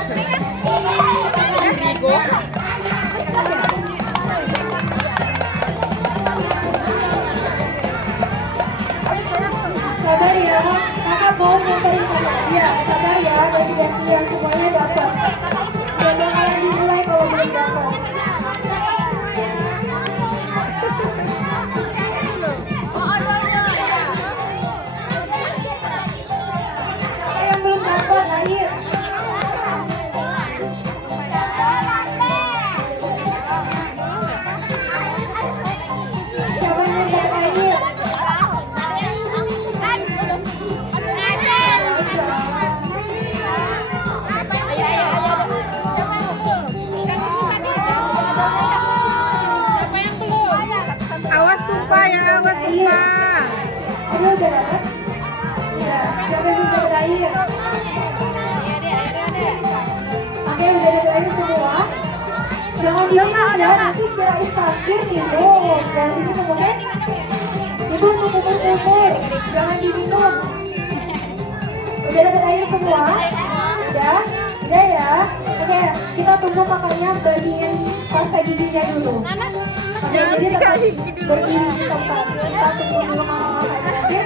Sabar ya, kakak mau nganterin sama dia. Sabar ya, ganti-gantian semuanya dapat. Dan bakalan dimulai kalau belum dapat. Yang belum dapat air. Siapa yang dapat air? Awas tumpah ya, awas tumpah. Aduh, udah dapat? Ya, siapa yang dapat air? Oke, udah dapat air semua. Jangan diam ya, nanti biar istakir minum. Jangan diminum, oke? Itu untuk kumur-kumur, jangan diminum. Udah dapat air semua? Udah? Udah ya? Oke, kita tunggu kakaknya bersihin pasta giginya dulu. Oke, jadi tetap berdiri di tempat. Kita tunggu dulu kakak-kakaknya, oke?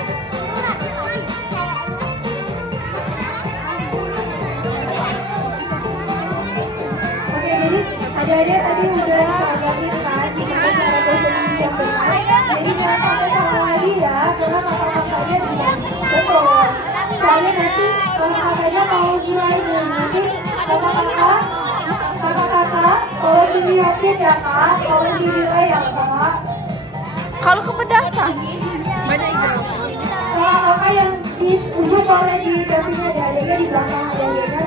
Oke, jadi adik-adik tadi udah pelajarin kan gimana cara gosok gigi yang benar. Jadi jangan sampai salah lagi ya, karena kakak-kakaknya tidak betul. Soalnya nanti kalau kakaknya mau gimana nanti kakak-kakak tolong dilihatin ya kak, tolong dinilai ya kak. Kalau kepedasan, Kalau kakak yang di ujung boleh didampingi adiknya di belakang adiknya.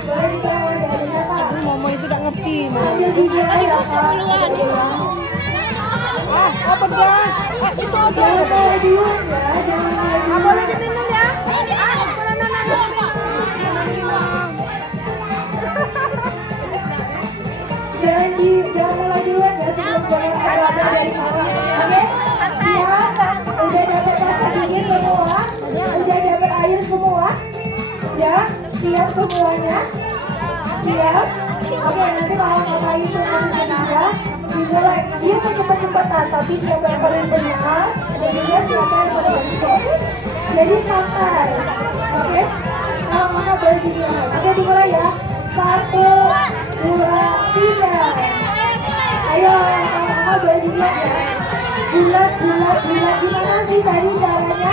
Boleh dibawa adiknya kak. Momo itu udah ngerti. Ambil gigi ya, Kak. Oh pedas. Itu Jangan kalah duluan ya, jangan kalah duluan. boleh diminum ya? Boleh nana minum. Jangan mulai duluan ya sebelum boleh ada dari kakak. Oke? Siap? Udah dapat pasta gigi semua? Udah dapat air semua? Ya? Siap semuanya? Siap? Oke, nanti kalau kakak itu nanti ketiga dimulai. Dia mau cepat-cepatan, tapi siapa yang paling benar dan juga siapa yang paling bagus. Jadi santai. Oke? Kalau kakak boleh dimulai. Oke, dimulai ya. 1, 2, 3. Ayo, kakak boleh dilihat ya. Bulat. Gimana sih tadi caranya?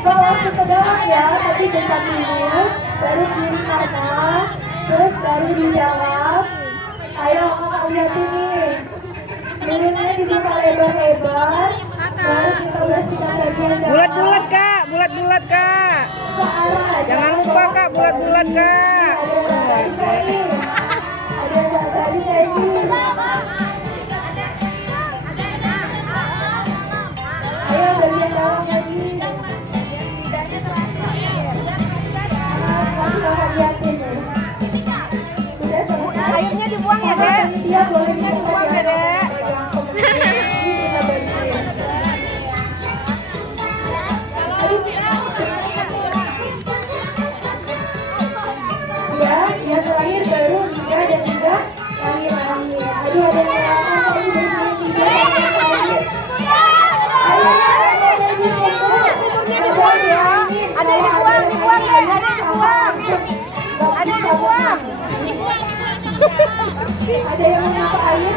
Gak langsung ke bawah ya, tapi dekat dulu. Baru kiri kanan. Terus baru dijawab. Ayo, kakak lihat ini. Mulutnya dibuka lebar-lebar. Baru kita bersihkan bagian dalam. Bulat-bulat kak, bulat-bulat kak. Searah. Jangan lupa kak, bulat-bulat kak. Ada tadi kayak gini. Ayo bagian dalam lagi. Kasih kakak liatin nih. Sudah selesai. Airnya dibuang ya dek. Dia boleh dibuang ya, Dek. Kita bersihin. Ya, yang terakhir baru Liga dan juga lari-lari. Aduh, ada yang lain tadi bersihin Liga dan yang terakhir. Ayo, Dibuang ya. Ada yang dibuang deh, ada yang dibuang. Ada yang dibuang. Ada yang mau minta air?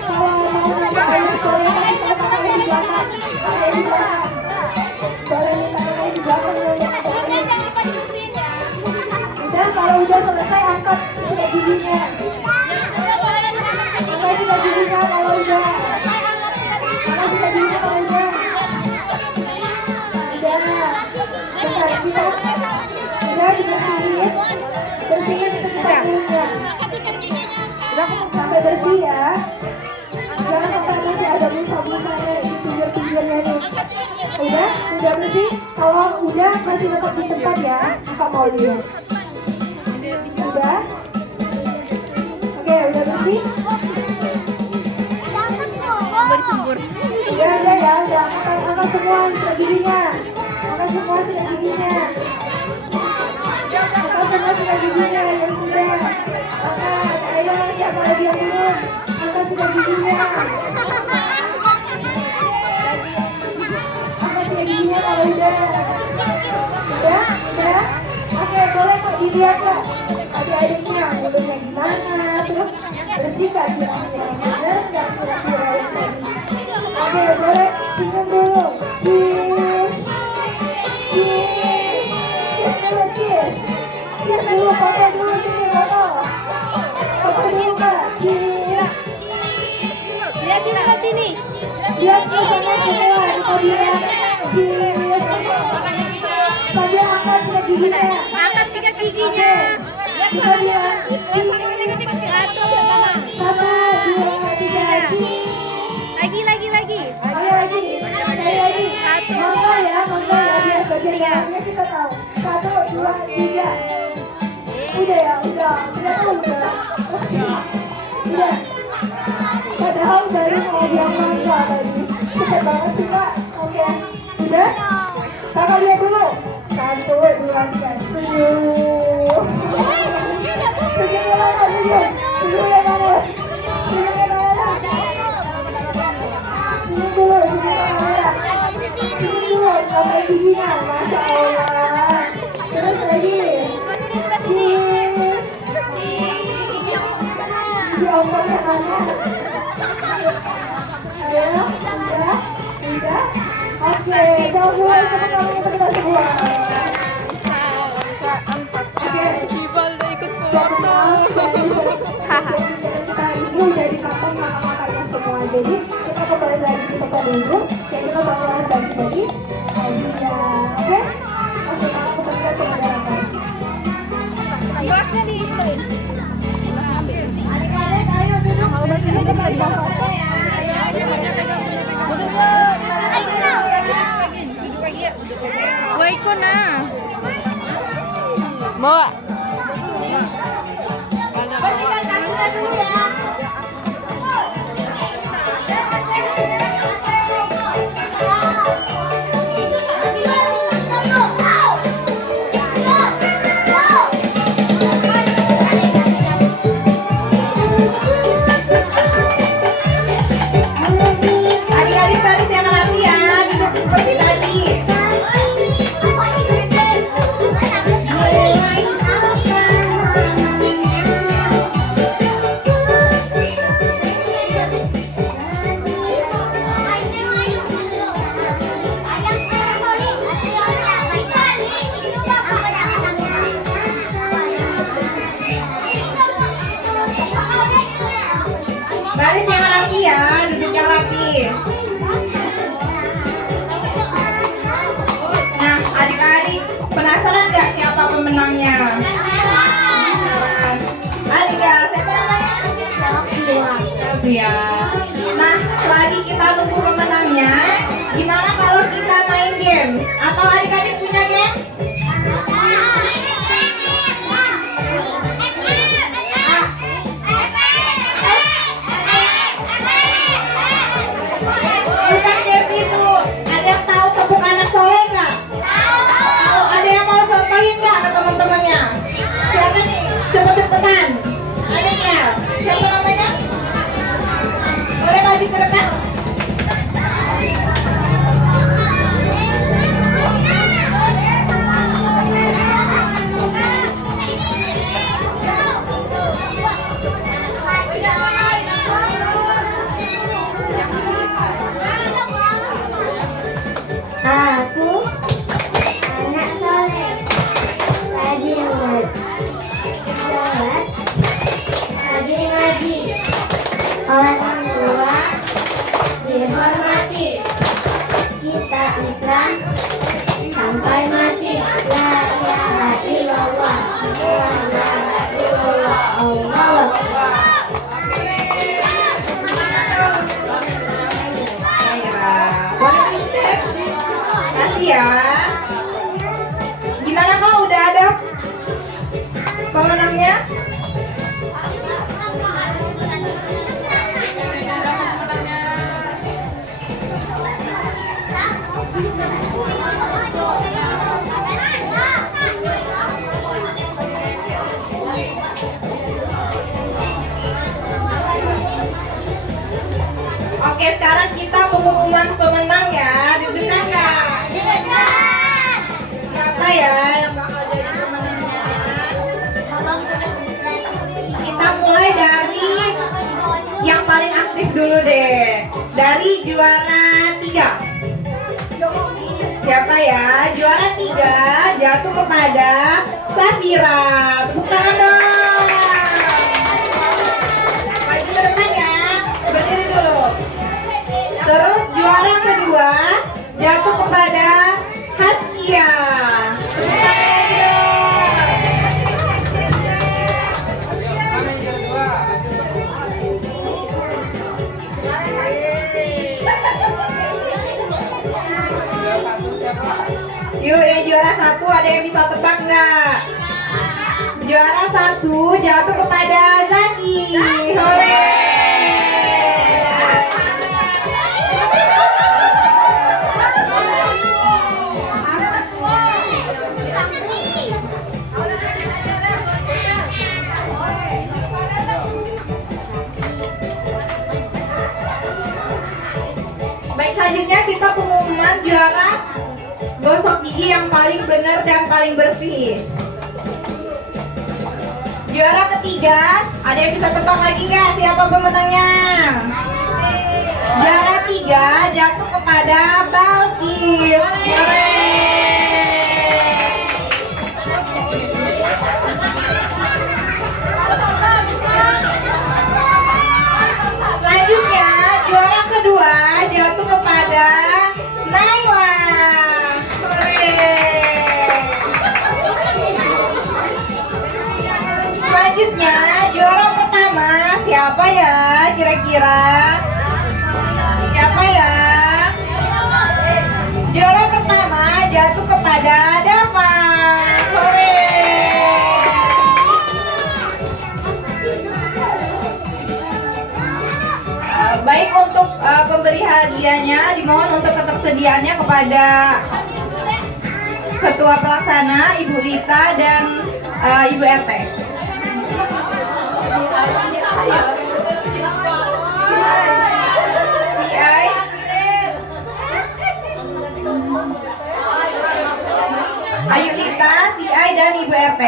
Kalau mau minta air, boleh kasih tahu di belakang. Ada di belakang. Boleh minta air di belakang yang minta air. Udah, kalau udah selesai angkat sikat giginya. Angkat sikat giginya kalau udah. Angkat sikat giginya kalau udah. Udah. Bentar, kita. Udah dibersihin. Bersihin sekitar mulutnya. Sampai bersih ya. Jangan sampai masih ada busa-busanya di pinggir-pinggirnya nih. Udah bersih. Kalau udah masih tetap di tempat ya. Kakak mau lihat. Udah. Oke, udah bersih. Udah ya. Udah angkat semua sikat giginya. Angkat semua sikat giginya. Angkat semua sikat giginya. Ya sudah. Angkat. Ayo, siapa lagi yang belum? Angkat sikat giginya. Angkat sikat giginya kalau udah. Udah. Oke, boleh kok dilihat kok. Adik-adiknya mulutnya gimana? Terus bersihkan kira-kira benar nggak kira-kira yang tadi? Oke, boleh senyum dulu. Cheers. Cheers dulu, foto dulu sini, foto. Foto dulu kak. Cheers. Lihatin ke sini. Lihat ke sana semua, kita lihat. Cheers. Sambil angkat sikat giginya. Angkat sikat giginya. Kita lihat. Satu. 1, 2, 3. Lagi. Ayo lagi. Satu. Mangga ya, biar bagian dalamnya kita tahu. 1, 2, 3. Udah. Udah. Padahal dari mau bilang mangga tadi. Cepet banget sih kak. Oke. Udah. Kakak lihat dulu. 1, 2, 3. Senyum. Senyum yang mana? Senyum yang mana? Senyum dulu, sampai giginya, Masya Allah. Terus lagi. Cheers. Di ongkongnya mana? Ayo, udah. Oke, jauh mulai teman-teman kita semua. Oke, kita ini udah di kantong makan-makannya semua. Jadi kita kembali lagi di tempat dulu. Dan kita bakalan bagi-bagi hadiah. Oke? Oke, kita kembali ke negara. Gelasnya diisiin. Bawa. Bersihkan kakinya dulu ya. Adik-adik tadi siapa lagi ya? Duduk seperti tadi. Baris yang rapi ya, duduk yang rapi. Nah, adik-adik, penasaran nggak siapa pemenangnya? Adik, siapa namanya? Selvia. Nah, selagi kita tunggu pemenangnya, gimana kalau kita main game? Atau adik-adik punya game? Bukan game itu. Ada yang tahu tepuk anak soleh nggak? Tahu. Ada yang mau contohin nggak ke teman-temannya? Siapa nih? Cepet-cepetan. Ada nggak? Siapa namanya? Boleh maju ke depan? Aku anak soleh, rajin sholat, rajin ngaji, orang tua dihormati, kita Islam sampai mati. La ilaha illallah, Muhammadur Rasulullah, Allahu Akbar. Kasih ya. Gimana kak, udah ada pemenangnya? Oke, sekarang kita pengumuman pemenang ya. Deg-degan nggak? Siapa ya yang bakal jadi pemenangnya? Kita mulai dari yang paling aktif dulu deh. Dari juara 3. Siapa ya? Juara 3 jatuh kepada Safira. Tepuk tangan dong. Maju ke depan ya. Berdiri dulu. Terus juara kedua jatuh kepada Haskia. Tepuk tangan lagi dong. Yuk, yang juara 1 ada yang bisa tebak nggak? Juara 1 jatuh kepada Zaki. Hore! Baik, selanjutnya kita pengumuman juara gosok gigi yang paling benar dan paling bersih. Juara ketiga, ada yang bisa tebak lagi nggak siapa pemenangnya? Juara 3 jatuh kepada Balkis. Selanjutnya, juara kedua jatuh kepada Naila. Selanjutnya, juara pertama siapa ya kira-kira? Siapa ya? Juara pertama jatuh kepada Dava. Hore! persediaannya kepada Ketua Pelaksana, Ibu Lita, dan Ibu RT. Ayu Lita, CI, dan Ibu RT.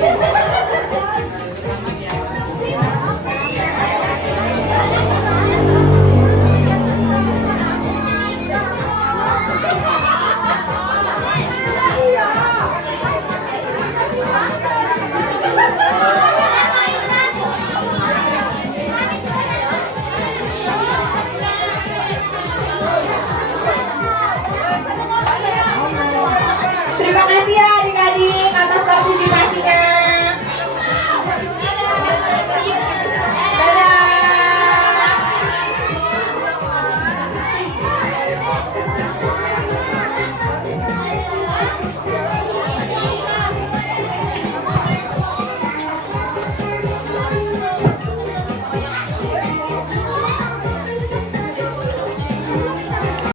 Oke lagi.